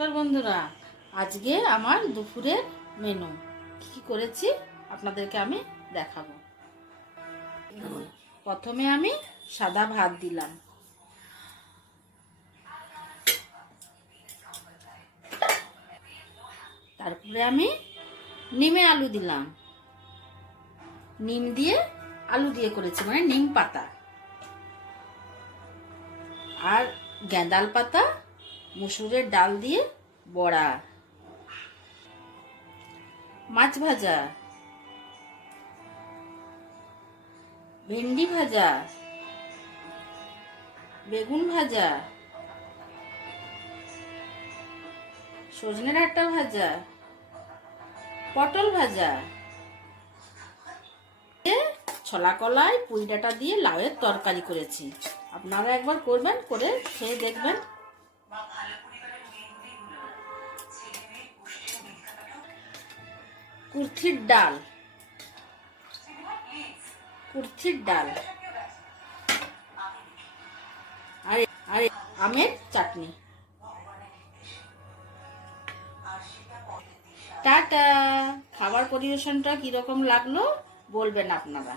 নমস্কার বন্ধুরা, আজকে আমার দুপুরের মেনু কি করেছি আপনাদেরকে আমি দেখাবো। প্রথমে আমি সাদা ভাত দিলাম, তারপরে আমি নিমে আলু দিলাম। নিম দিয়ে আলু দিয়ে করেছি, মানে নিম পাতা আর গেঁদাল পাতা, মুসুরের ডাল দিয়ে বড়া, মাছ ভাজা, ভেন্ডি ভাজা, বেগুন ভাজা, সজনে ডাঁটা ভাজা, পটল ভাজা, ছোলা কলাই পুঁই ডাঁটা দিয়ে লাউয়ের তরকারি করেছি। আপনারা একবার করবেন, করে খেয়ে দেখবেন। কুর্থির ডাল, কুর্থির ডাল আর আমের চাটনি। টাটা। খাবার পরিবেশনটা কিরকম লাগলো বলবেন আপনারা।